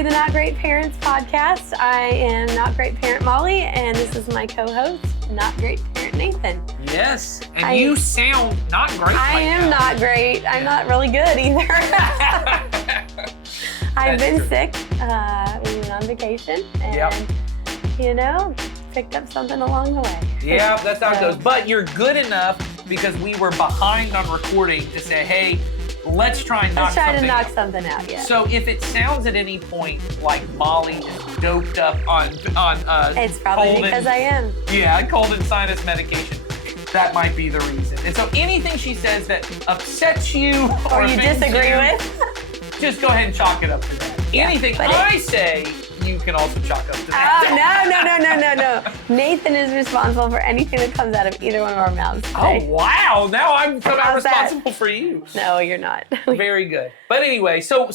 to the Not Great Parents podcast. I am Not Great Parent Molly, and this is my co-host, Not Great Parent Nathan. Yes, and you sound not great. I am not great. I'm not really good either. I've been sick. We went on vacation, and picked up something along the way. Yeah, that's how it goes. But you're good enough because we were behind on recording to say, hey, let's try and knock something out. Yeah. So if it sounds at any point like Molly is doped up on it's probably because I am. Yeah, cold and sinus medication. That might be the reason. And so anything she says that upsets you or you disagree with, just go ahead and chalk it up to that. Yeah, anything I say, you can also chalk up to that. No. Nathan is responsible for anything that comes out of either one of our mouths today. Oh, wow. Now I'm responsible for you. No, you're not. Very good. But anyway, so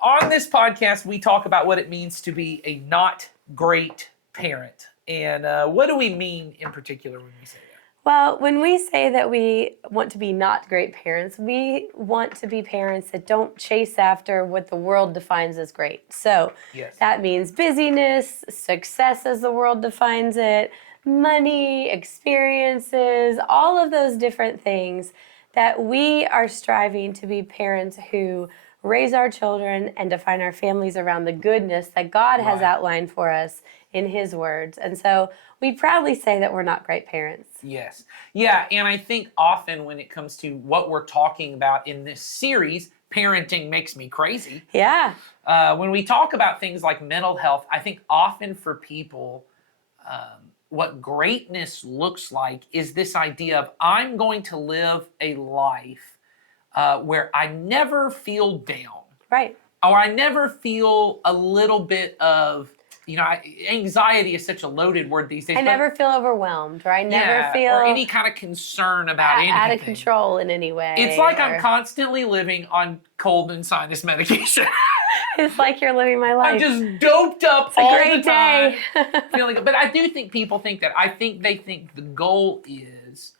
on this podcast, we talk about what it means to be a not great parent. And what do we mean in particular when we say that? Well, when we say that we want to be not great parents, we want to be parents that don't chase after what the world defines as great. So That means busyness, success as the world defines it, money, experiences, all of those different things that we are striving to be parents who raise our children and define our families around the goodness that God has outlined for us in His words. And so we proudly say that we're not great parents. Yes. Yeah, and I think often when it comes to what we're talking about in this series, Parenting Makes Me Crazy. Yeah. When we talk about things like mental health, I think often for people, what greatness looks like is this idea of I'm going to live a life where I never feel down. Right. Or I never feel a little bit of, anxiety is such a loaded word these days. I never feel overwhelmed, or I never feel... or any kind of concern about anything. Out of control in any way. It's like I'm constantly living on cold and sinus medication. It's like you're living my life. I'm just doped up all the time. Day. Feeling good. But I do think people think that. I think they think the goal is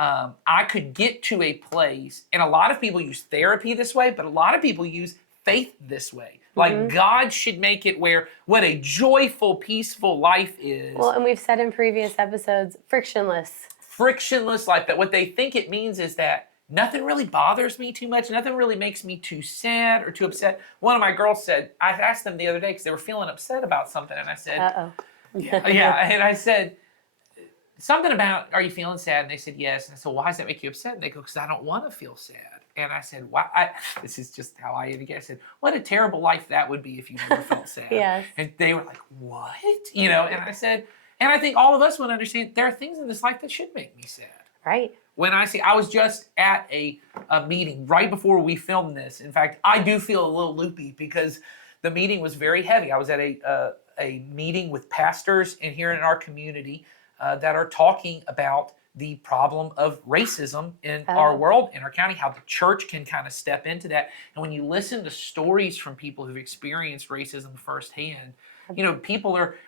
I could get to a place, and a lot of people use therapy this way, but a lot of people use faith this way. Like God should make it where what a joyful, peaceful life is. Well, and we've said in previous episodes, frictionless. Frictionless life. That what they think it means is that nothing really bothers me too much. Nothing really makes me too sad or too upset. One of my girls said, I asked them the other day because they were feeling upset about something. And I said, and I said, something about, are you feeling sad? And they said, yes. And I said, why does that make you upset? And they go, because I don't want to feel sad. And I said, why? This is just how I indicate. I said, what a terrible life that would be if you never felt sad. Yes. And they were like, what? And I said, and I think all of us would understand there are things in this life that should make me sad. Right. When I was just at a meeting right before we filmed this. In fact, I do feel a little loopy because the meeting was very heavy. I was at a meeting with pastors in here in our community that are talking about the problem of racism in our world, in our county, how the church can kind of step into that. And when you listen to stories from people who've experienced racism firsthand,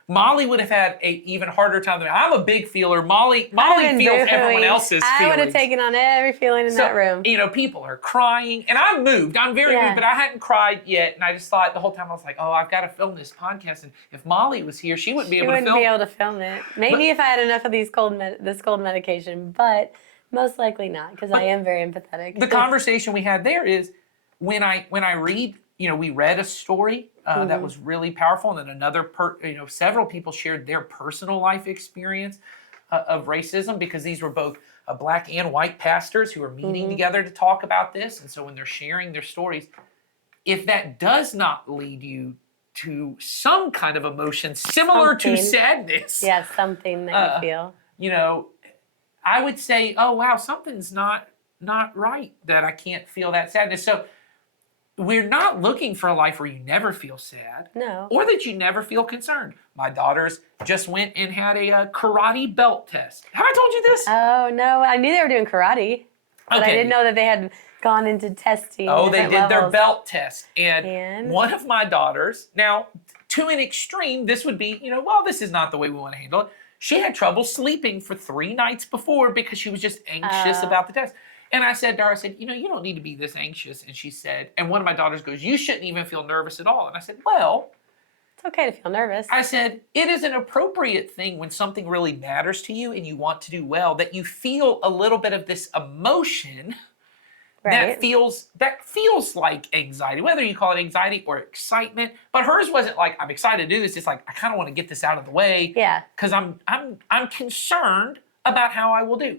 Molly would have had an even harder time than me. I'm a big feeler. Molly feels everyone else's feelings. I would have taken on every feeling in that room. People are crying, and I'm moved. I'm very moved, but I hadn't cried yet. And I just thought the whole time I was like, oh, I've got to film this podcast. And if Molly was here, she wouldn't be able to film. She wouldn't be able to film it. Maybe if I had enough of this cold medication, but most likely not, because I am very empathetic. The conversation we had there is when I read. We read a story that was really powerful, and then several people shared their personal life experience of racism, because these were both black and white pastors who are meeting together to talk about this. And so when they're sharing their stories, if that does not lead you to some kind of emotion similar to sadness. Yeah, something that you feel. I would say, oh, wow, something's not right that I can't feel that sadness. So we're not looking for a life where you never feel sad. No. Or that you never feel concerned. My daughters just went and had a karate belt test. Have I told you this? Oh, no. I knew they were doing karate. But I didn't know that they had gone into testing. Oh, they did their belt test. And one of my daughters, now, to an extreme, this would be, this is not the way we want to handle it. She had trouble sleeping for 3 nights before because she was just anxious about the test. And I said to her, you don't need to be this anxious. And she said, and one of my daughters goes, you shouldn't even feel nervous at all. And I said, well, It's okay to feel nervous. I said, it is an appropriate thing when something really matters to you and you want to do well, that you feel a little bit of this emotion Right. that feels like anxiety, whether you call it anxiety or excitement. But hers wasn't like, I'm excited to do this. It's like, I kind of want to get this out of the way. Yeah. Because I'm concerned about how I will do.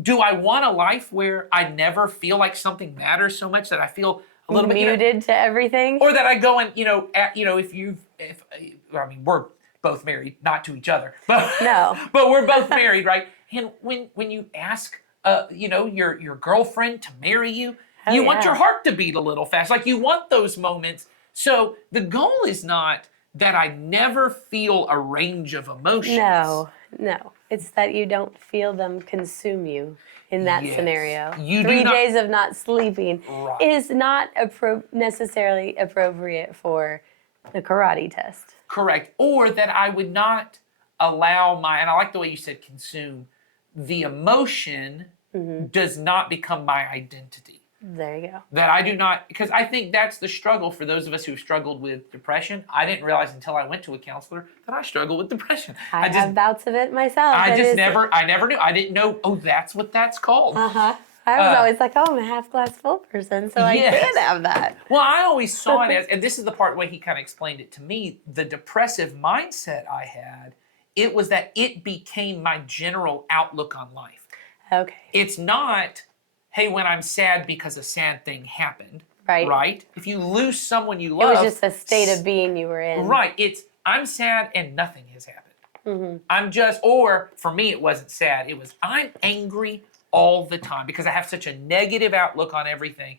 Do I want a life where I never feel like something matters so much that I feel a little bit muted to everything? or that I go and I mean, we're both married, not to each other, but No. but we're both married, right? And when you ask your girlfriend to marry you, you want your heart to beat a little fast. Like, you want those moments. So the goal is not that I never feel a range of emotions. No. It's that you don't feel them consume you in that scenario. You 3 days of not sleeping Right. is not necessarily appropriate for the karate test. Correct. Or that I would not allow and I like the way you said consume, the emotion does not become my identity. There you go. That I do not, because I think that's the struggle for those of us who've struggled with depression. I didn't realize until I went to a counselor that I struggle with depression. I have bouts of it myself. I never knew. I didn't know, oh, that's what that's called. I was always like, oh, I'm a half glass full person, so I can have that. Well, I always saw it as, and this is the part where he kind of explained it to me, the depressive mindset I had, it was that it became my general outlook on life. Okay. It's not, hey, when I'm sad because a sad thing happened. Right. Right? If you lose someone you love. It was just a state of being you were in. Right. It's, I'm sad and nothing has happened. I'm just, or for me, it wasn't sad. It was, I'm angry all the time because I have such a negative outlook on everything.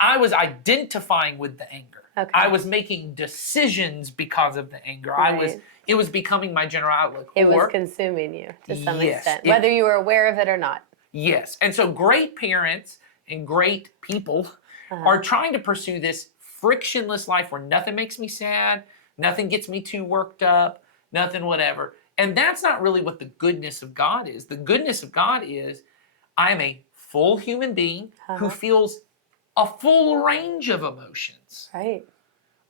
I was identifying with the anger. Okay. I was making decisions because of the anger. Right. It was becoming my general outlook. It was consuming you to some Yes, extent, whether you were aware of it or not. Yes. And so great parents and great people are trying to pursue this frictionless life where nothing makes me sad, nothing gets me too worked up, nothing whatever. And that's not really what the goodness of God is. The goodness of God is I am a full human being who feels a full range of emotions. Right.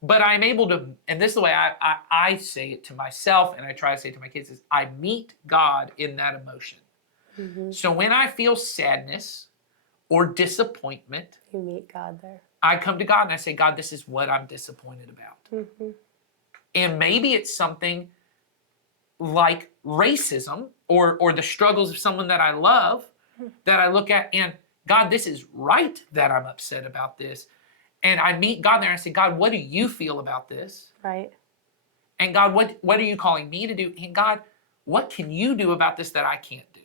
But I'm able to, and this is the way I say it to myself and I try to say it to my kids, is I meet God in that emotion. So when I feel sadness or disappointment, You meet God there. I come to God and I say, God, this is what I'm disappointed about. And maybe it's something like racism or the struggles of someone that I love that I look at and, God, this is right that I'm upset about this. And I meet God there and I say, God, what do you feel about this? Right. And God, what are you calling me to do? And God, what can you do about this that I can't do?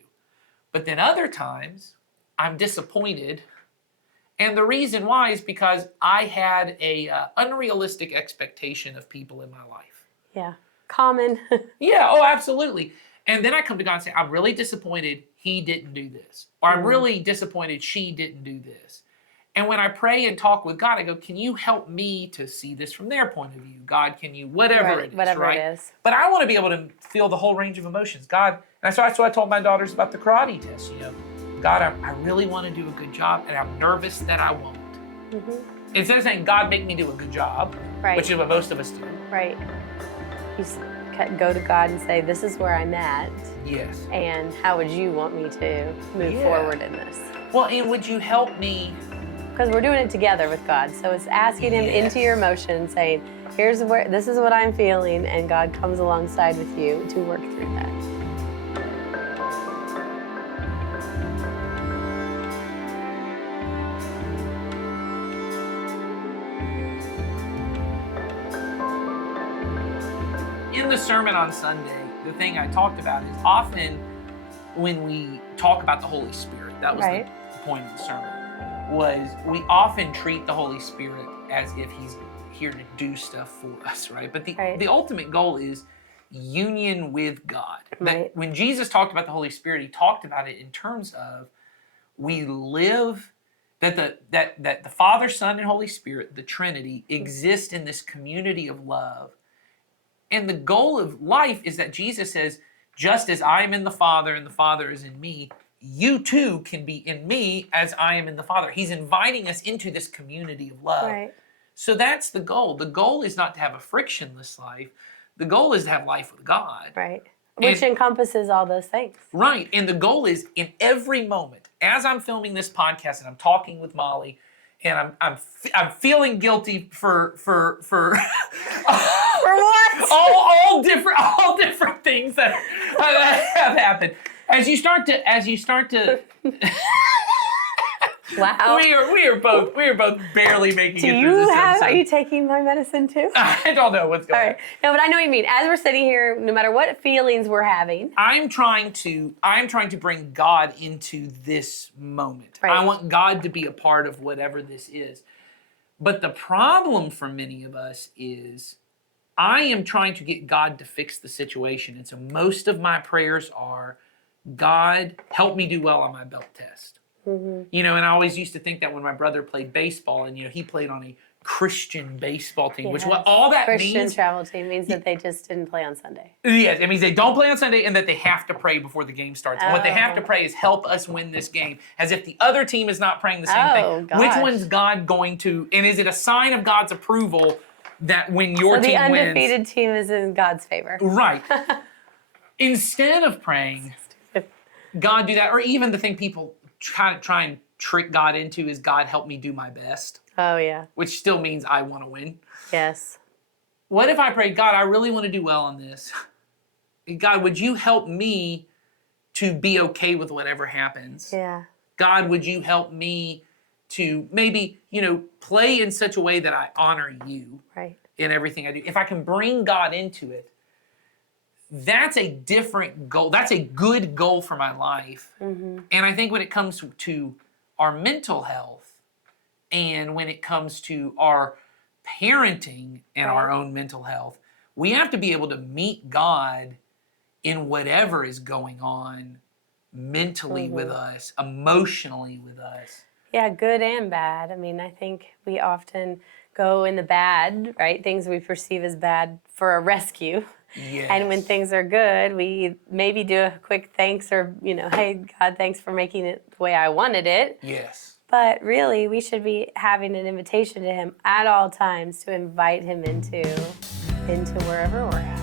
But then other times, I'm disappointed. And the reason why is because I had a unrealistic expectation of people in my life. Yeah. Common. Yeah, oh, absolutely. And then I come to God and say, I'm really disappointed he didn't do this. Or I'm really disappointed she didn't do this. And when I pray and talk with God, I go, can you help me to see this from their point of view? God, can you, whatever it is, whatever right? it is. But I want to be able to feel the whole range of emotions. God, and so that's what I told my daughters about the karate test, God, I really want to do a good job, and I'm nervous that I won't. Instead of saying, God, make me do a good job, which is what most of us do. Right. You go to God and say, this is where I'm at. Yes. And how would you want me to move forward in this? Well, and would you help me? Because we're doing it together with God. So it's asking him into your emotions, saying, this is what I'm feeling, and God comes alongside with you to work through that. In the sermon on Sunday, the thing I talked about is often when we talk about the Holy Spirit, that was the point of the sermon, was we often treat the Holy Spirit as if he's here to do stuff for us, right? But the ultimate goal is union with God. That when Jesus talked about the Holy Spirit, he talked about it in terms of we live, that the Father, Son, and Holy Spirit, the Trinity, exist in this community of love. And the goal of life is that Jesus says, just as I am in the Father and the Father is in me, you too can be in me as I am in the Father. He's inviting us into this community of love. Right. So that's the goal. The goal is not to have a frictionless life, The goal is to have life with God. Right. Which encompasses all those things. Right. And the goal is in every moment, as I'm filming this podcast and I'm talking with Molly, and I'm feeling guilty for For what? all different things that have happened. As you start to Wow. we are both barely making it through this episode. Are you taking my medicine too? I don't know what's going on. All right. No, but I know what you mean. As we're sitting here, no matter what feelings we're having, I'm trying to bring God into this moment. Right. I want God to be a part of whatever this is. But the problem for many of us is I am trying to get God to fix the situation. And so most of my prayers are, God, help me do well on my belt test. Mm-hmm. You know, and I always used to think that when my brother played baseball, and, you know, he played on a Christian baseball team, which what all that Christian means. travel team means that they just didn't play on Sunday. Yes, it means they don't play on Sunday and that they have to pray before the game starts. And what they have to pray is help us win this game, as if the other team is not praying the same thing. Gosh. Which one's God going to, and is it a sign of God's approval that when your team wins? The undefeated team is in God's favor. Right. Instead of praying, God do that, or even the thing people try and trick God into is, God help me do my best. Oh, yeah. Which still means I want to win. Yes. What if I pray, God, I really want to do well on this. God, would you help me to be okay with whatever happens? Yeah. God, would you help me to maybe, you know, play in such a way that I honor you in everything I do? If I can bring God into it, that's a different goal. That's a good goal for my life. Mm-hmm. And I think when it comes to our mental health, and when it comes to our parenting and our own mental health, we have to be able to meet God in whatever is going on mentally with us, emotionally with us. Yeah, good and bad. I mean, I think we often go in the bad, right? Things we perceive as bad for a rescue. Yes. And when things are good, we maybe do a quick thanks, or, you know, hey, God, thanks for making it the way I wanted it. Yes. But really, we should be having an invitation to him at all times to invite him into wherever we're at.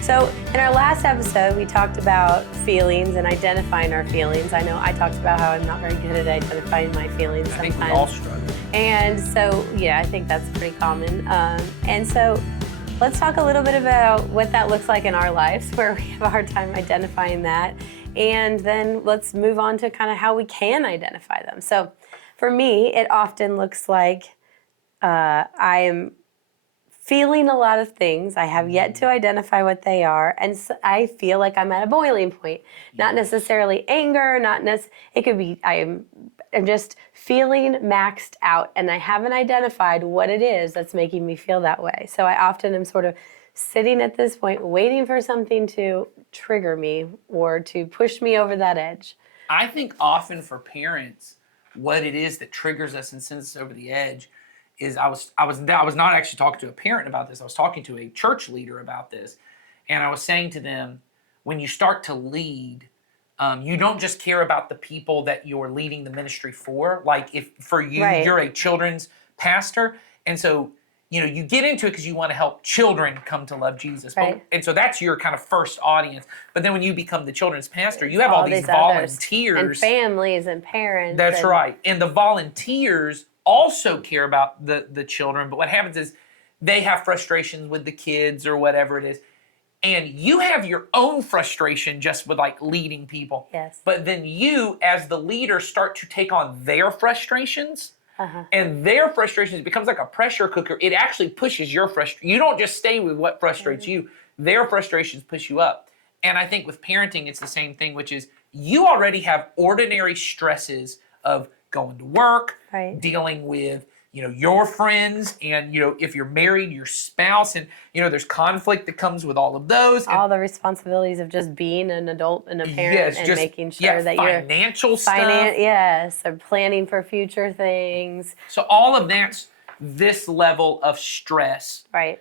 So in our last episode, we talked about feelings and identifying our feelings. I know I talked about how I'm not very good at identifying my feelings sometimes. I think we all struggle. And so, yeah, I think that's pretty common. And so let's talk a little bit about what that looks like in our lives, where we have a hard time identifying that. And then let's move on to kind of how we can identify them. So for me, it often looks like I am feeling a lot of things. I have yet to identify what they are. And so I feel like I'm at a boiling point. Not necessarily anger, it could be I'm just feeling maxed out, and I haven't identified what it is that's making me feel that way. So I often am sort of sitting at this point waiting for something to trigger me or to push me over that edge. I think often for parents, what it is that triggers us and sends us over the edge is I was not actually talking to a parent about this. I was talking to a church leader about this, and I was saying to them, when you start to lead, you don't just care about the people that you're leading the ministry for. Like if for you, you're a children's pastor, and so you know you get into it because you want to help children come to love Jesus. Right. And so that's your kind of first audience. But then when you become the children's pastor, you have all these volunteers and families and parents. That's right, and the volunteers also care about the children. But what happens is they have frustrations with the kids or whatever it is. And you have your own frustration just with like leading people. Yes. But then you, as the leader, start to take on their frustrations. And their frustrations becomes like a pressure cooker. It actually pushes your frustration. You don't just stay with what frustrates you. Their frustrations push you up. And I think with parenting, it's the same thing, which is you already have ordinary stresses of going to work, dealing with your friends, and if you're married, your spouse, and there's conflict that comes with all of those. All the responsibilities of just being an adult and a parent, and making sure that you're financial stuff. Yes, or planning for future things. So all of that's this level of stress. Right.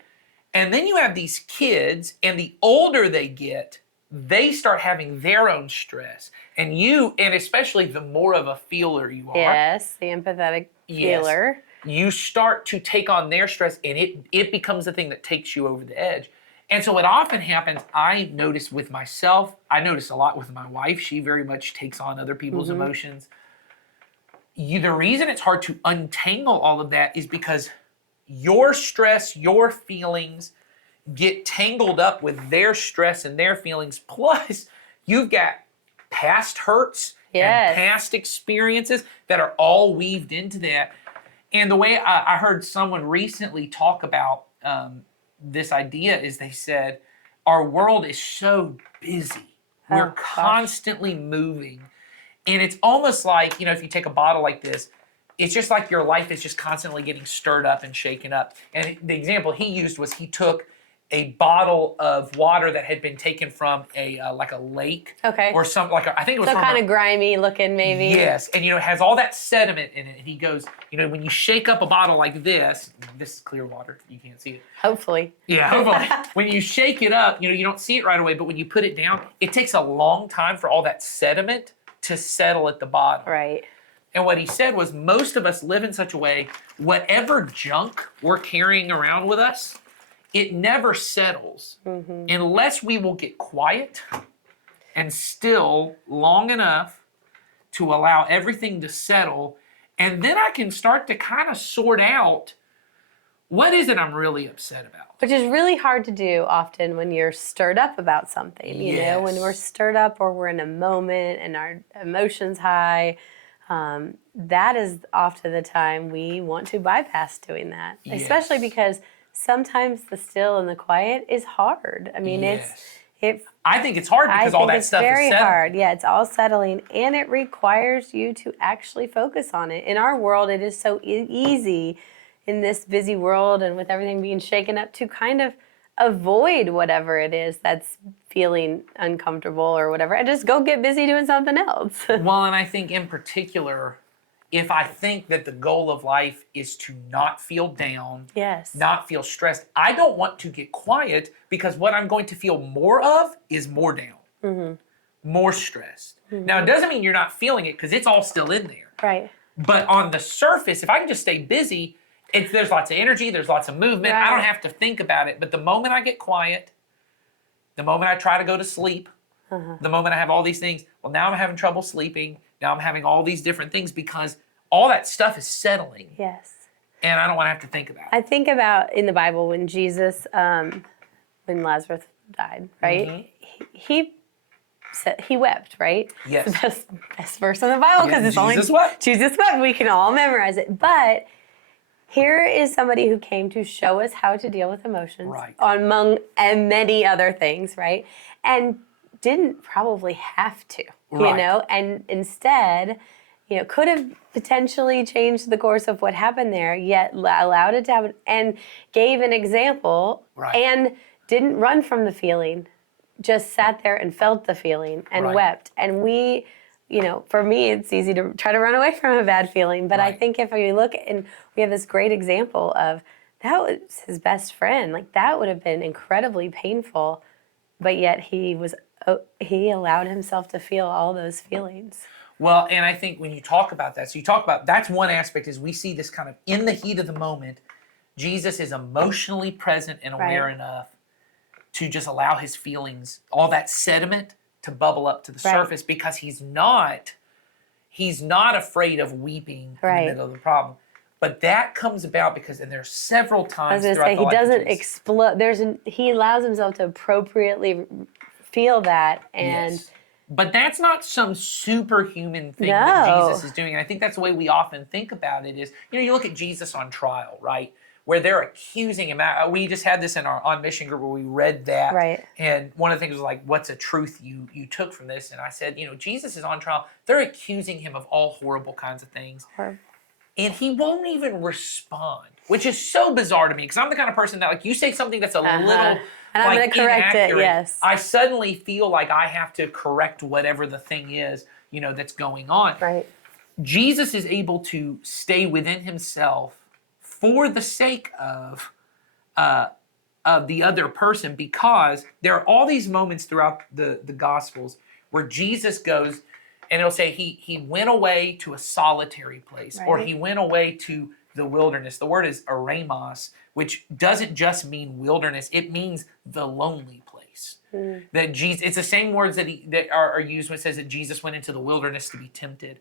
And then you have these kids, and the older they get, they start having their own stress. And especially the more of a feeler you are. Yes, the empathetic feeler. You start to take on their stress, and it becomes the thing that takes you over the edge. And so what often happens, I notice with myself, I notice a lot with my wife. She very much takes on other people's emotions. The reason it's hard to untangle all of that is because your stress, your feelings get tangled up with their stress and their feelings. Plus, you've got past hurts and past experiences that are all weaved into that. And the way I heard someone recently talk about this idea is they said, our world is so busy. We're constantly moving. And it's almost like, if you take a bottle like this, it's just like your life is just constantly getting stirred up and shaken up. And the example he used was he took a bottle of water that had been taken from a lake, or something I think it was so kind of grimy looking, maybe. Yes, and it has all that sediment in it. And he goes, when you shake up a bottle like this is clear water. You can't see it. Hopefully. Yeah, hopefully. When you shake it up, you don't see it right away. But when you put it down, it takes a long time for all that sediment to settle at the bottom. Right. And what he said was, most of us live in such a way, whatever junk we're carrying around with us, it never settles unless we will get quiet and still long enough to allow everything to settle. And then I can start to kind of sort out, what is it I'm really upset about? Which is really hard to do often when you're stirred up about something. You know, when we're stirred up or we're in a moment and our emotions high, that is often the time we want to bypass doing that. Especially because sometimes the still and the quiet is hard. I mean, I think it's hard because all that stuff is settling. It's very hard. Yeah, it's all settling, and it requires you to actually focus on it. In our world, it is so easy in this busy world and with everything being shaken up to kind of avoid whatever it is that's feeling uncomfortable or whatever, and just go get busy doing something else. Well, and I think in particular, if I think that the goal of life is to not feel down, not feel stressed, I don't want to get quiet, because what I'm going to feel more of is more down, more stressed. Now, it doesn't mean you're not feeling it, because it's all still in there. Right. But on the surface, if I can just stay busy, there's lots of energy, there's lots of movement. I don't have to think about it. But the moment I get quiet, the moment I try to go to sleep, the moment I have all these things, well, now I'm having trouble sleeping. Now I'm having all these different things because all that stuff is settling. Yes. And I don't want to have to think about it. I think about in the Bible when Jesus, when Lazarus died, right? He said he wept, right? Yes. It's the best verse in the Bible because it's Jesus wept. Jesus wept. We can all memorize it. But here is somebody who came to show us how to deal with emotions, among many other things, right? And didn't probably have to, you know, and instead, could have potentially changed the course of what happened there, yet allowed it to happen and gave an example and didn't run from the feeling, just sat there and felt the feeling and wept. And we, for me, it's easy to try to run away from a bad feeling. But I think if you look and we have this great example of that was his best friend, like that would have been incredibly painful, but yet he allowed himself to feel all those feelings. Well, and I think when you talk about that, so you talk about, that's one aspect, is we see this kind of in the heat of the moment, Jesus is emotionally present and aware enough to just allow his feelings, all that sediment, to bubble up to the surface, because he's not afraid of weeping in the middle of the problem. But that comes about because, and there's several times throughout the life, he doesn't explode. He allows himself to appropriately feel that, and but that's not some superhuman thing that Jesus is doing. And I think that's the way we often think about it is, you look at Jesus on trial, right? Where they're accusing him. We just had this in our On Mission group where we read that. Right. And one of the things was like, what's a truth you took from this? And I said, Jesus is on trial. They're accusing him of all horrible kinds of things. And he won't even respond, which is so bizarre to me, because I'm the kind of person that, like, you say something that's a little and I'm going to correct it, yes. I suddenly feel like I have to correct whatever the thing is, that's going on. Right. Jesus is able to stay within himself for the sake of the other person, because there are all these moments throughout the Gospels where Jesus goes and it'll say he went away to a solitary place, or he went away to the wilderness. The word is eremos, which doesn't just mean wilderness; it means the lonely place. That Jesus, it's the same words that are used when it says that Jesus went into the wilderness to be tempted.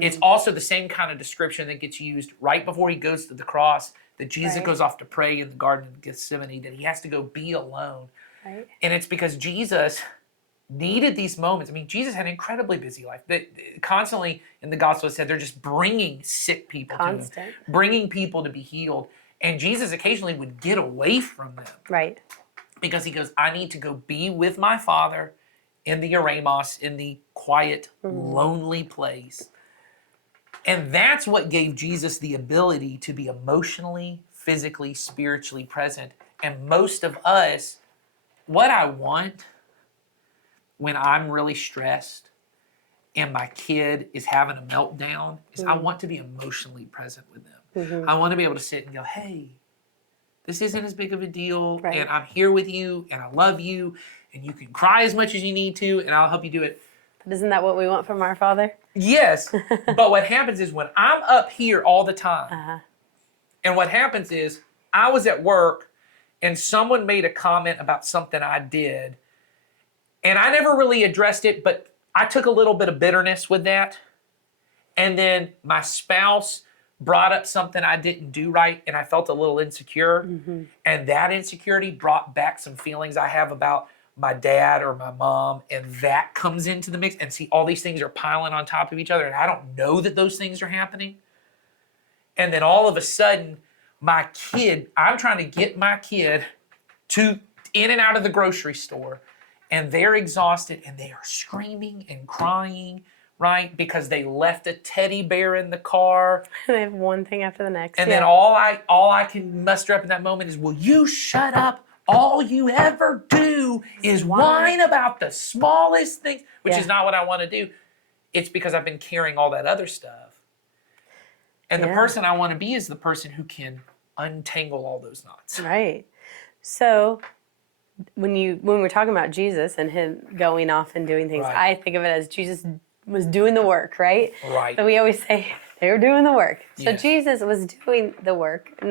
It's also the same kind of description that gets used right before he goes to the cross, that Jesus goes off to pray in the Garden of Gethsemane, that he has to go be alone. Right. And it's because Jesus needed these moments. I mean, Jesus had an incredibly busy life. That constantly in the gospel it said they're just bringing sick people to him, bringing people to be healed. And Jesus occasionally would get away from them. Right. Because he goes, I need to go be with my Father in the eremos, in the quiet, lonely place. And that's what gave Jesus the ability to be emotionally, physically, spiritually present. And most of us, what I want when I'm really stressed and my kid is having a meltdown is I want to be emotionally present with them. I want to be able to sit and go, hey, this isn't as big of a deal, and I'm here with you, and I love you, and you can cry as much as you need to, and I'll help you do it. But isn't that what we want from our Father? Yes, but what happens is when I'm up here all the time, and what happens is I was at work, and someone made a comment about something I did, and I never really addressed it, but I took a little bit of bitterness with that, and then my spouse brought up something I didn't do right, and I felt a little insecure. And that insecurity brought back some feelings I have about my dad or my mom, and that comes into the mix. And see, all these things are piling on top of each other, and I don't know that those things are happening. And then all of a sudden, my kid, I'm trying to get my kid in and out of the grocery store, and they're exhausted, and they are screaming and crying, right? Because they left a teddy bear in the car. They have one thing after the next. And then all I can muster up in that moment is, will you shut up? All you ever do is whine about the smallest things, which is not what I want to do. It's because I've been carrying all that other stuff. And the person I want to be is the person who can untangle all those knots. Right. So when we're talking about Jesus and him going off and doing things, I think of it as Jesus was doing the work, right? Right. So we always say they were doing the work. So Jesus was doing the work, and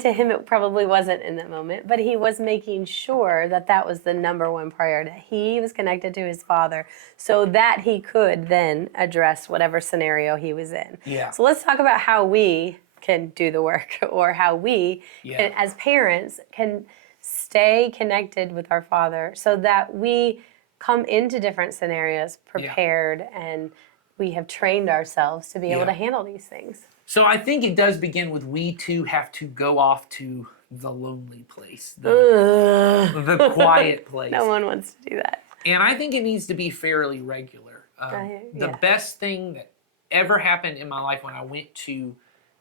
to him it probably wasn't in that moment, but he was making sure that was the number one priority. He was connected to his Father so that he could then address whatever scenario he was in. Yeah. So let's talk about how we can do the work, or how we, can, as parents, can stay connected with our Father so that we come into different scenarios prepared and we have trained ourselves to be able to handle these things. So I think it does begin with we too have to go off to the lonely place, the quiet place. No one wants to do that. And I think it needs to be fairly regular. The best thing that ever happened in my life when I went to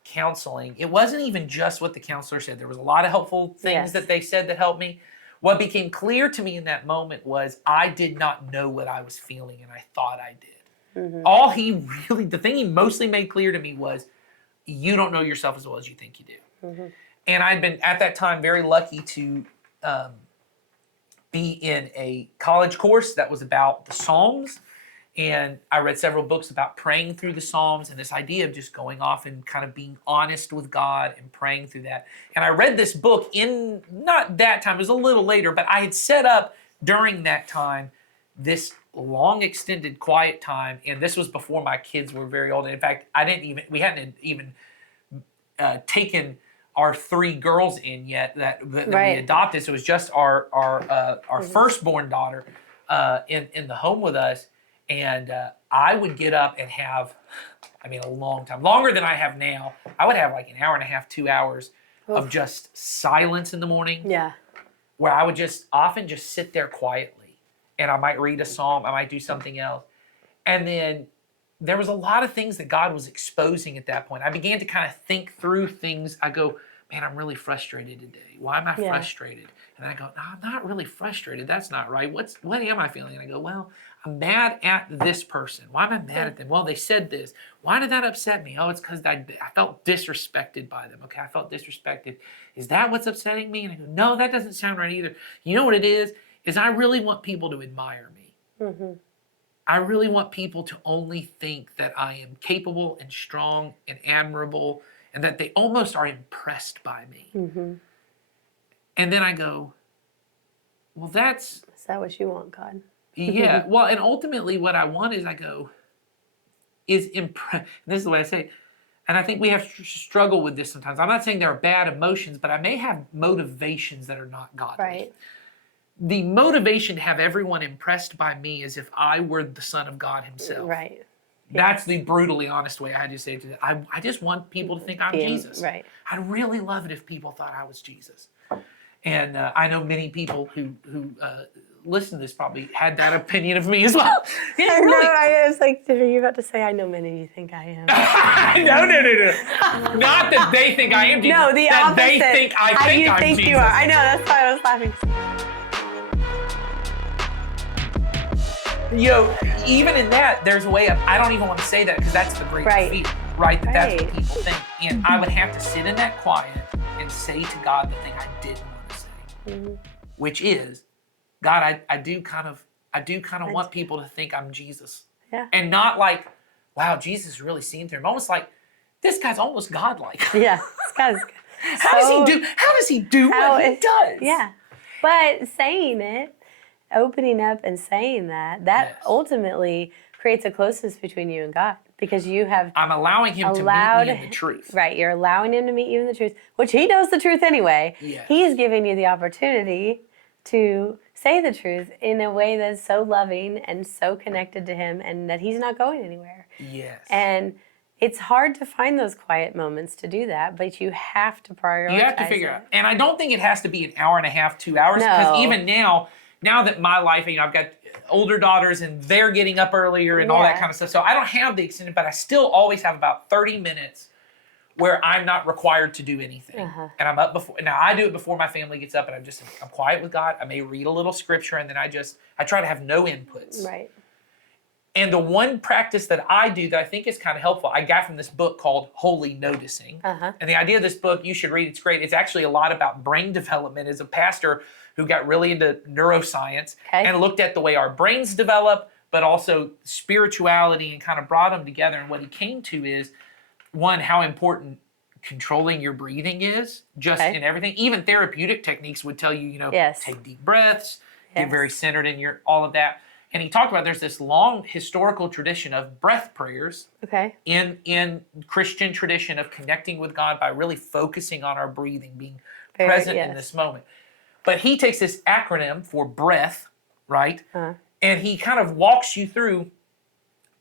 counseling, it wasn't even just what the counselor said. There was a lot of helpful things that they said that helped me. What became clear to me in that moment was I did not know what I was feeling, and I thought I did. The thing he mostly made clear to me was, you don't know yourself as well as you think you do. And I'd been, at that time, very lucky to be in a college course that was about the Psalms. And I read several books about praying through the Psalms and this idea of just going off and kind of being honest with God and praying through that. And I read this book in, not that time, it was a little later, but I had set up during that time this long extended quiet time. And this was before my kids were very old. And in fact, we hadn't even taken our 3 girls in yet that we adopted. So it was just our firstborn daughter in the home with us. And I would get up and have, a long time, longer than I have now. I would have like an hour and a half, 2 hours of just silence in the morning. Yeah. Where I would often just sit there quietly. And I might read a psalm, I might do something else. And then there was a lot of things that God was exposing at that point. I began to kind of think through things. I go, man, I'm really frustrated today. Why am I frustrated? And I go, no, I'm not really frustrated. That's not right. What am I feeling? And I go, well, I'm mad at this person. Why am I mad at them? Well, they said this. Why did that upset me? Oh, it's because I felt disrespected by them. Okay, I felt disrespected. Is that what's upsetting me? And I go, no, that doesn't sound right either. You know what it is I really want people to admire me. I really want people to only think that I am capable and strong and admirable and that they almost are impressed by me. Mm-hmm. And then I go, well, Is that what you want, God? yeah. Well, and ultimately what I want is this is the way I say it. And I think we have to struggle with this sometimes. I'm not saying there are bad emotions, but I may have motivations that are not godly. Right. The motivation to have everyone impressed by me as if I were the Son of God himself. Right. That's the brutally honest way I had to say it to that. I just want people to think I'm Jesus. Right. I'd really love it if people thought I was Jesus. And I know many people who listen to this probably had that opinion of me as well. Yeah, I really. know. I was like, are you about to say, I know many of you think I am? No. Not that they think I am Jesus. No, the that opposite. They think I think you I'm think Jesus. you are. I know. That's why I was laughing. Even in that, there's a way of, I don't even want to say that because that's the great fear, right? That's what people think. And I would have to sit in that quiet and say to God the thing I didn't want to say, which is, God, I do kind of want people to think I'm Jesus. Yeah. And not like, wow, Jesus is really seen through him. Almost like, this guy's almost godlike. Yeah. This guy's How does he do what he does? Yeah. But saying it, opening up and saying that ultimately creates a closeness between you and God, because you have I'm allowing him to meet me in the truth. Right, you're allowing him to meet you in the truth, which he knows the truth anyway. Yes. He's giving you the opportunity to say the truth in a way that's so loving and so connected to him, and that he's not going anywhere. Yes. And it's hard to find those quiet moments to do that, but you have to prioritize. You have to figure out. And I don't think it has to be an hour and a half, 2 hours. No. Because even now that my life, I've got older daughters and they're getting up earlier and all that kind of stuff. So I don't have the extended, but I still always have about 30 minutes where I'm not required to do anything. And I'm up before. Now I do it before my family gets up, and I'm quiet with God. I may read a little scripture, and then I try to have no inputs. Right. And the one practice that I do that I think is kind of helpful, I got from this book called Holy Noticing. And the idea of this book, you should read, it's great. It's actually a lot about brain development. As a pastor who got really into neuroscience and looked at the way our brains develop, but also spirituality, and kind of brought them together. And what he came to is, one, how important controlling your breathing is, just in everything. Even therapeutic techniques would tell you, take deep breaths, get very centered in all of that. And he talked about there's this long historical tradition of breath prayers in Christian tradition of connecting with God by really focusing on our breathing, being present in this moment. But he takes this acronym for breath, right? And he kind of walks you through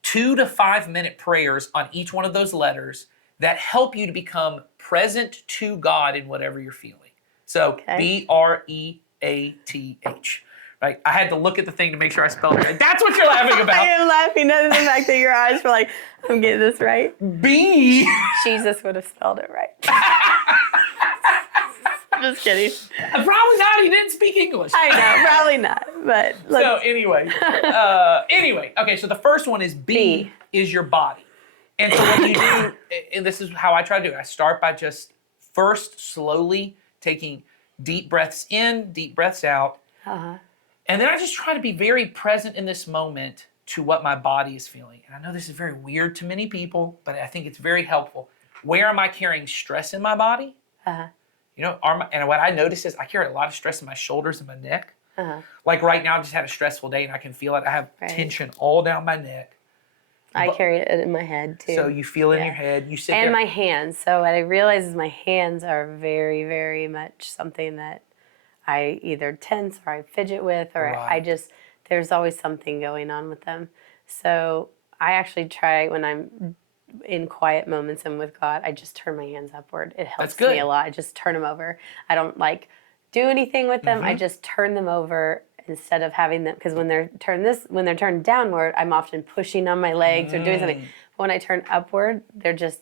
2 to 5 minute prayers on each one of those letters that help you to become present to God in whatever you're feeling. So BREATH. Right? I had to look at the thing to make sure I spelled it right. That's what you're laughing about. I am laughing at the fact that your eyes were like, I'm getting this right. B. Jesus would have spelled it right. Just kidding. Probably not. He didn't speak English. I know, probably not. But so anyway, okay. So the first one is B is your body, and so what you do, and this is how I try to do it. I start by just first slowly taking deep breaths in, deep breaths out, and then I just try to be very present in this moment to what my body is feeling. And I know this is very weird to many people, but I think it's very helpful. Where am I carrying stress in my body? And what I notice is I carry a lot of stress in my shoulders and my neck. Like right now, I just had a stressful day and I can feel it. I have tension all down my neck. I carry it in my head too. So you feel it in your head. You sit there. And my hands. So what I realize is my hands are very, very much something that I either tense or I fidget with, or there's always something going on with them. So I actually try, when I'm in quiet moments and with God, I just turn my hands upward. It helps me a lot. I just turn them over. I don't do anything with them. I just turn them over instead of having them, because when they're turned downward, I'm often pushing on my legs or doing something. But when I turn upward, they're just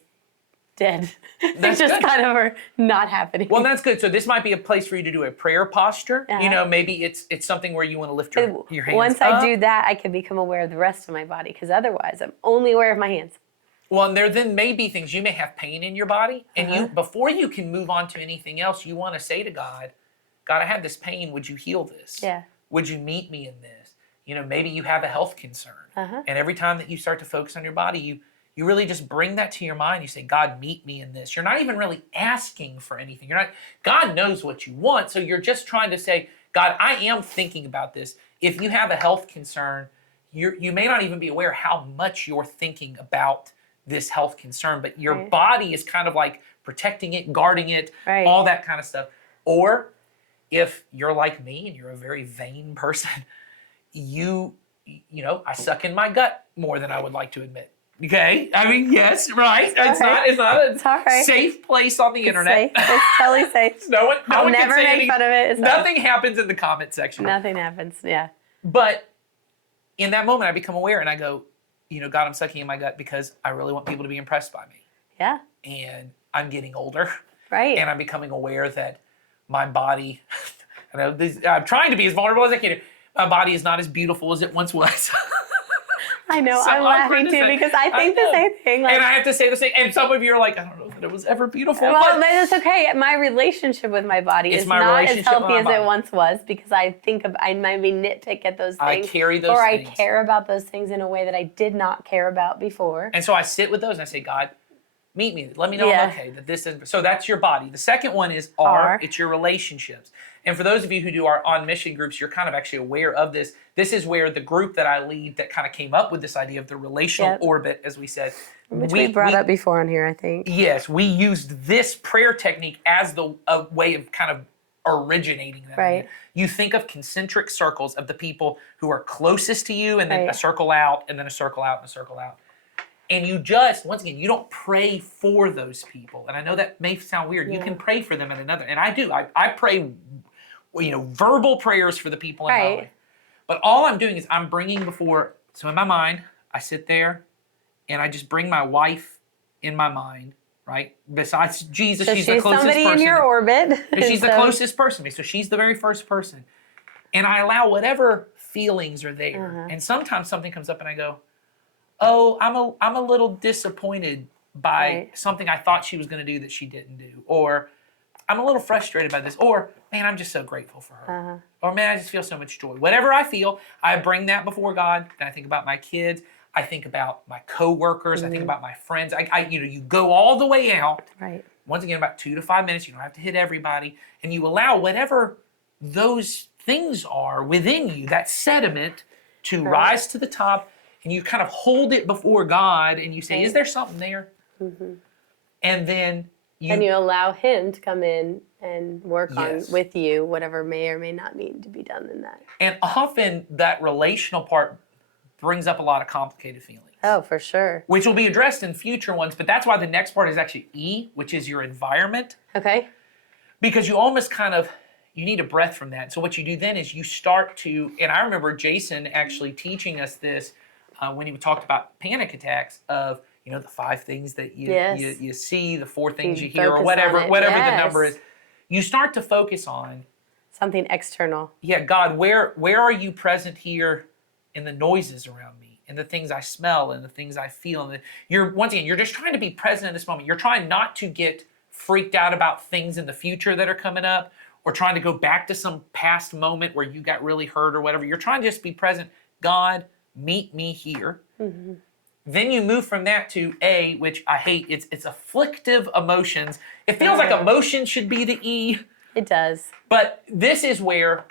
dead. They're just kind of are not happening. Well, that's good. So this might be a place for you to do a prayer posture. Maybe it's something where you want to lift your hands Once up. I do that, I can become aware of the rest of my body, because otherwise I'm only aware of my hands. Well, and there then may be things. You may have pain in your body, and before you can move on to anything else, you want to say to God, God, I have this pain. Would you heal this? Yeah. Would you meet me in this? maybe you have a health concern. Uh-huh. And every time that you start to focus on your body, you really just bring that to your mind. You say, God, meet me in this. You're not even really asking for anything. God knows what you want. So you're just trying to say, God, I am thinking about this. If you have a health concern, you may not even be aware how much you're thinking about this health concern, but your body is kind of like protecting it, guarding it, all that kind of stuff. Or if you're like me and you're a very vain person, I suck in my gut more than I would like to admit. Okay, I mean, yes, right. It's not a safe place on the internet. Safe. It's totally safe. no one I'll can never say make anything. fun of it. Nothing happens in the comment section. Nothing happens. Yeah. But in that moment, I become aware and I go, God, I'm sucking in my gut because I really want people to be impressed by me. Yeah. And I'm getting older. Right. And I'm becoming aware that my body, I'm trying to be as vulnerable as I can. My body is not as beautiful as it once was. I know. I'm laughing too because I think the same thing. And I have to say the same. And some of you are like, I don't know that it was ever beautiful. Well, that's okay. My relationship with my body is not as healthy as it once was because I maybe nitpick at those things. I carry those things. I care about those things in a way that I did not care about before. And so I sit with those and I say, God, meet me. Let me know I'm okay. That this is so. That's your body. The second one is R. It's your relationships. And for those of you who do our On Mission groups, you're kind of actually aware of this. This is where the group that I lead that kind of came up with this idea of the relational orbit, as we said. Which we brought up before on here, I think. Yes, we used this prayer technique as a way of kind of originating that. Right. You think of concentric circles of the people who are closest to you, and then a circle out, and then a circle out, and a circle out. And you just, once again, you don't pray for those people. And I know that may sound weird. Yeah. You can pray for them at another. And I do. I pray, verbal prayers for the people in my life. But all I'm doing is I'm bringing before, so in my mind, I sit there and I just bring my wife in my mind, right? Besides Jesus, so she's the closest somebody person. In your orbit. She's the closest person to me. So she's the very first person. And I allow whatever feelings are there. And sometimes something comes up and I go, oh, I'm a little disappointed by something I thought she was going to do that she didn't do. Or I'm a little frustrated by this. Or, man, I'm just so grateful for her. Or, man, I just feel so much joy. Whatever I feel, I bring that before God. And I think about my kids. I think about my coworkers. I think about my friends. You go all the way out. Right. Once again, about 2 to 5 minutes. You don't have to hit everybody. And you allow whatever those things are within you, that sediment, to rise to the top. And you kind of hold it before God and you say, is there something there? And then you allow Him to come in and work on with you whatever may or may not need to be done in that. And often that relational part brings up a lot of complicated feelings. Oh, for sure. Which will be addressed in future ones, but that's why the next part is actually E, which is your environment. Okay. Because you almost you need a breath from that. So what you do then is you start to, and I remember Jason actually teaching us this when he talked about panic attacks of, the 5 things that you see, the 4 things you hear, or whatever the number is. You start to focus on something external. Yeah, God, where are you present here in the noises around me, and the things I smell, and the things I feel? And you're just trying to be present in this moment. You're trying not to get freaked out about things in the future that are coming up, or trying to go back to some past moment where you got really hurt or whatever. You're trying to just be present. God, meet me here. Then you move from that to A, which I hate. It's afflictive emotions. It feels like emotion should be the E. It does. But this is where,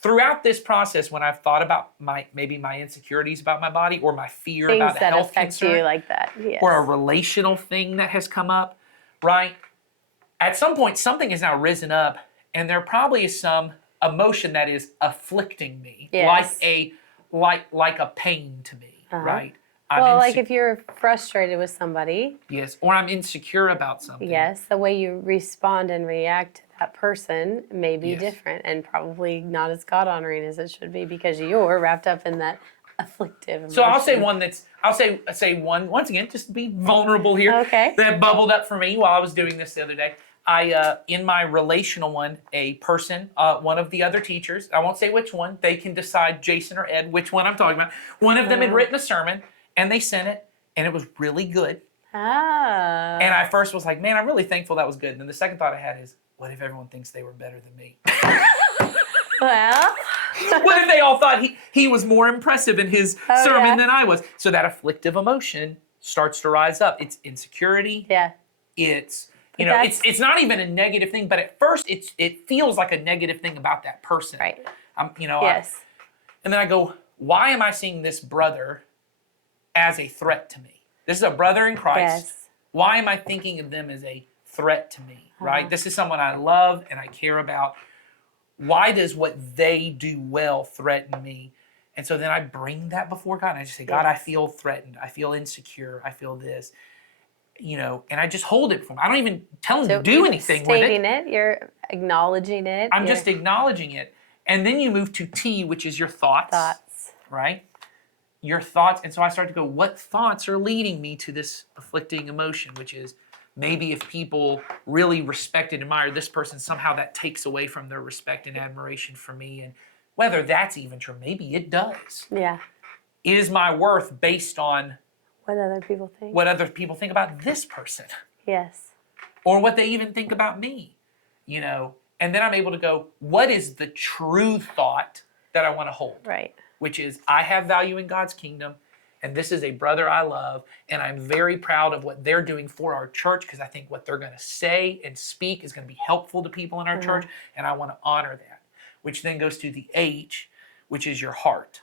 throughout this process, when I've thought about maybe my insecurities about my body, or my fear things about a health concern, you like that, or a relational thing that has come up, right? At some point, something has now risen up, and there probably is some emotion that is afflicting me, like a pain to me, right? Like if you're frustrated with somebody. Yes, or I'm insecure about something. Yes, the way you respond and react to that person may be different, and probably not as God-honoring as it should be, because you're wrapped up in that afflictive emotion. So I'll say one say one, once again, just to be vulnerable here. Okay. That bubbled up for me while I was doing this the other day. In my relational one, a person, one of the other teachers, I won't say which one, they can decide, Jason or Ed, which one I'm talking about. One of them had written a sermon, and they sent it, and it was really good. And I first was like, man, I'm really thankful that was good. And then the second thought I had is, what if everyone thinks they were better than me? Well. What if they all thought he was more impressive in his sermon than I was? So that afflictive emotion starts to rise up. It's insecurity. Yeah. It's, it's not even a negative thing, but at first it feels like a negative thing about that person. Right. Yes. And then I go, why am I seeing this brother as a threat to me? This is a brother in Christ. Yes. Why am I thinking of them as a threat to me, right? This is someone I love and I care about. Why does what they do well threaten me? And so then I bring that before God and I just say, God, I feel threatened. I feel insecure. I feel this, and I just hold it for him. I don't even tell him to do anything with it. Stating it, you're acknowledging it. I'm just acknowledging it. And then you move to T, which is your thoughts. Right? Your thoughts. And so I start to go, what thoughts are leading me to this afflicting emotion, which is maybe if people really respect and admire this person, somehow that takes away from their respect and admiration for me. And whether that's even true, maybe it does. Yeah. Is my worth based on what other people think? What other people think about this person? Yes. Or what they even think about me, And then I'm able to go, what is the true thought that I want to hold? Right. Which is, I have value in God's kingdom, and this is a brother I love, and I'm very proud of what they're doing for our church because I think what they're going to say and speak is going to be helpful to people in our church, and I want to honor that. Which then goes to the H, which is your heart.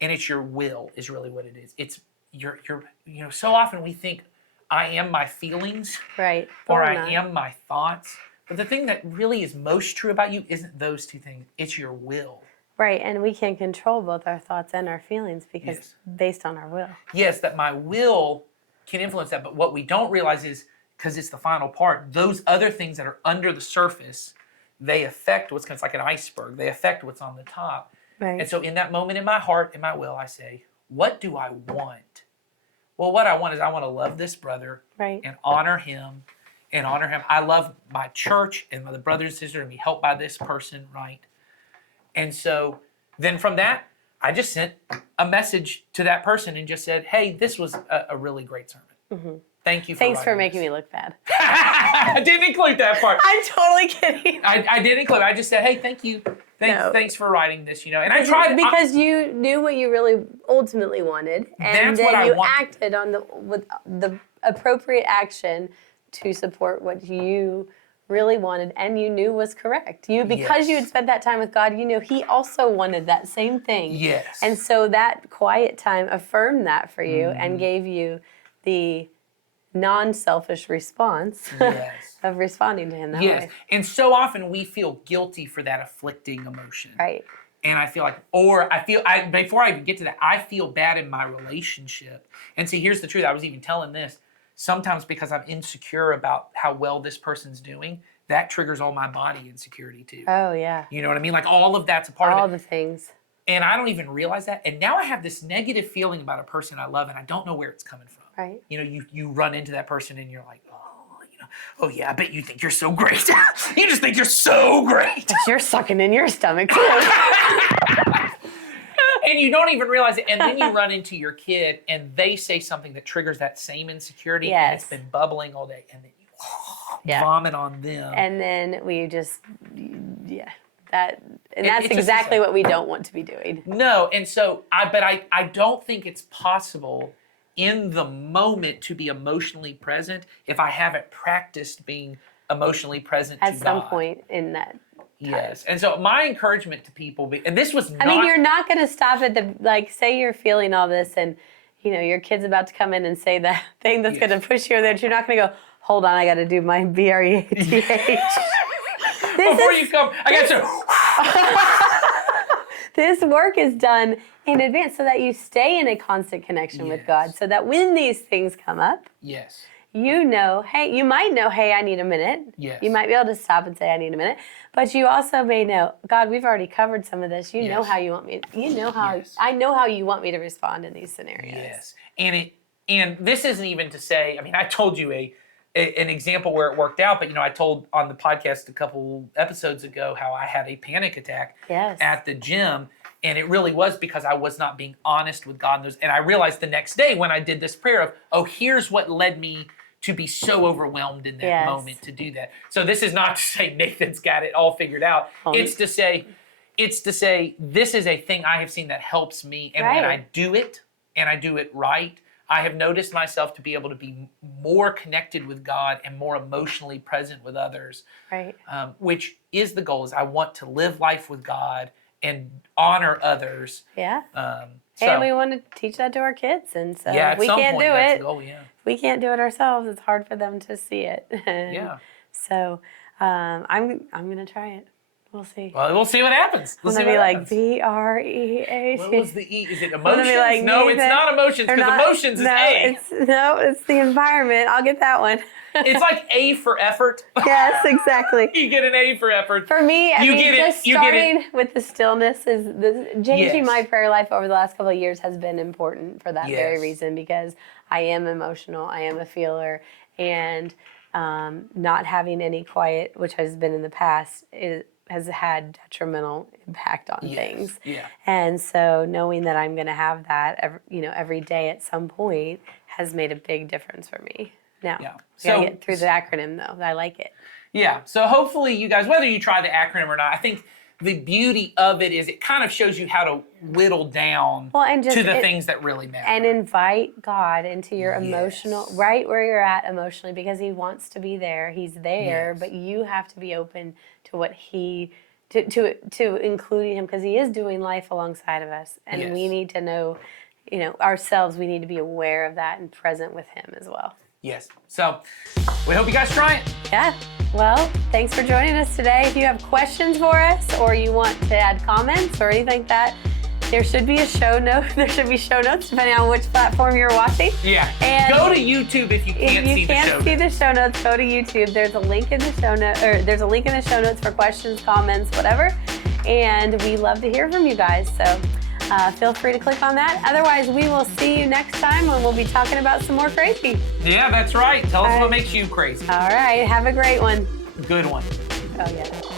And it's your will is really what it is. It's your so often we think I am my feelings, right, or I am my thoughts. But the thing that really is most true about you isn't those two things. It's your will. Right, and we can control both our thoughts and our feelings because based on our will. Yes, that my will can influence that. But what we don't realize is, because it's the final part, those other things that are under the surface, they affect it's like an iceberg. They affect what's on the top. Right. And so in that moment in my heart, in my will, I say, what do I want? Well, what I want is I want to love this brother and honor him. I love my church and the brothers and sisters and be helped by this person, right? And so then from that, I just sent a message to that person and just said, hey, this was a really great sermon. Mm-hmm. Thank you for Thanks for making me look bad. I didn't include that part. I'm totally kidding. I did include it. I just said, hey, thank you. Thanks for writing this, And I tried. Because you knew what you really ultimately wanted. And then you acted on with the appropriate action to support what you really wanted and you knew was correct. Because you had spent that time with God, you knew He also wanted that same thing. Yes. And so that quiet time affirmed that for you and gave you the non-selfish response of responding to Him that way. And so often we feel guilty for that afflicting emotion. Right. And I feel like, before I even get to that, I feel bad in my relationship. And see, here's the truth. I was even telling this. Sometimes because I'm insecure about how well this person's doing, that triggers all my body insecurity too. Oh, yeah. You know what I mean? Like all of that's a part of it. All the things. And I don't even realize that. And now I have this negative feeling about a person I love and I don't know where it's coming from. Right. You run into that person and you're like, oh yeah, I bet you think you're so great. You just think you're so great. But you're sucking in your stomach too. And you don't even realize it. And then you run into your kid and they say something that triggers that same insecurity. And it's been bubbling all day. And then you vomit on them. And then we just, that's exactly what we don't want to be doing. No. And so, I don't think it's possible in the moment to be emotionally present if I haven't practiced being emotionally present at to some God. Point in that time. Yes. And so my encouragement to people, and this was not... I mean, you're not going to stop at say you're feeling all this and, your kid's about to come in and say that thing that's going to push you over there. You're not going to go, hold on, I got to do my BREATH. Before you come, I got to... This work is done in advance so that you stay in a constant connection with God, so that when these things come up, you might know, hey, I need a minute. Yes. You might be able to stop and say, I need a minute. But you also may know, God, we've already covered some of this. You know how you want me. I know how you want me to respond in these scenarios. Yes. And this isn't even to say, I told you an example where it worked out, but I told on the podcast a couple episodes ago how I had a panic attack at the gym. And it really was because I was not being honest with God. And I realized the next day when I did this prayer of, here's what led me to be so overwhelmed in that moment to do that. So this is not to say Nathan's got it all figured out. It's to say, it's to say, this is a thing I have seen that helps me. And when I do it, and I do it right, I have noticed myself to be able to be more connected with God and more emotionally present with others. Right. Which is the goal, is I want to live life with God and honor others. Yeah. So, and we want to teach that to our kids. And so yeah, if we can't do that's it, the goal, yeah. if we can't do it ourselves, it's hard for them to see it. Yeah. So I'm going to try it. We'll see. Well, we'll see what happens. I'm going to be like BREAT. What was the E? Is it emotions? Like, no, it's not emotions, because emotions is A. It's the environment. I'll get that one. It's like A for effort. Yes, exactly. You get an A for effort. For me, I mean, get just starting with the stillness is changing my prayer life over the last couple of years has been important for that very reason, because I am emotional, I am a feeler, and not having any quiet, which has been in the past, has had detrimental impact on things. Yeah. And so knowing that I'm going to have that every day at some point has made a big difference for me. Now, so get through the acronym though. I like it. Yeah. So hopefully you guys, whether you try the acronym or not, I think the beauty of it is it kind of shows you how to whittle down to the things that really matter. And invite God into your emotional, right where you're at emotionally, because he wants to be there. He's there, but you have to be open to what to including him, because he is doing life alongside of us. And we need to know, ourselves, we need to be aware of that and present with him as well. Yes. So we hope you guys try it. Yeah. Well, thanks for joining us today. If you have questions for us, or you want to add comments or anything like that, there should be a show note. There should be show notes depending on which platform you're watching. Yeah. And go to YouTube if you can't see the show notes. If you can't see the show notes, go to YouTube. There's a link in the show notes, or there's a link in the show notes for questions, comments, whatever. And we love to hear from you guys. So feel free to click on that. Otherwise, we will see you next time when we'll be talking about some more crazy. Yeah, that's right. Tell us what makes you crazy. All right. Have a great one. Good one. Oh, yeah.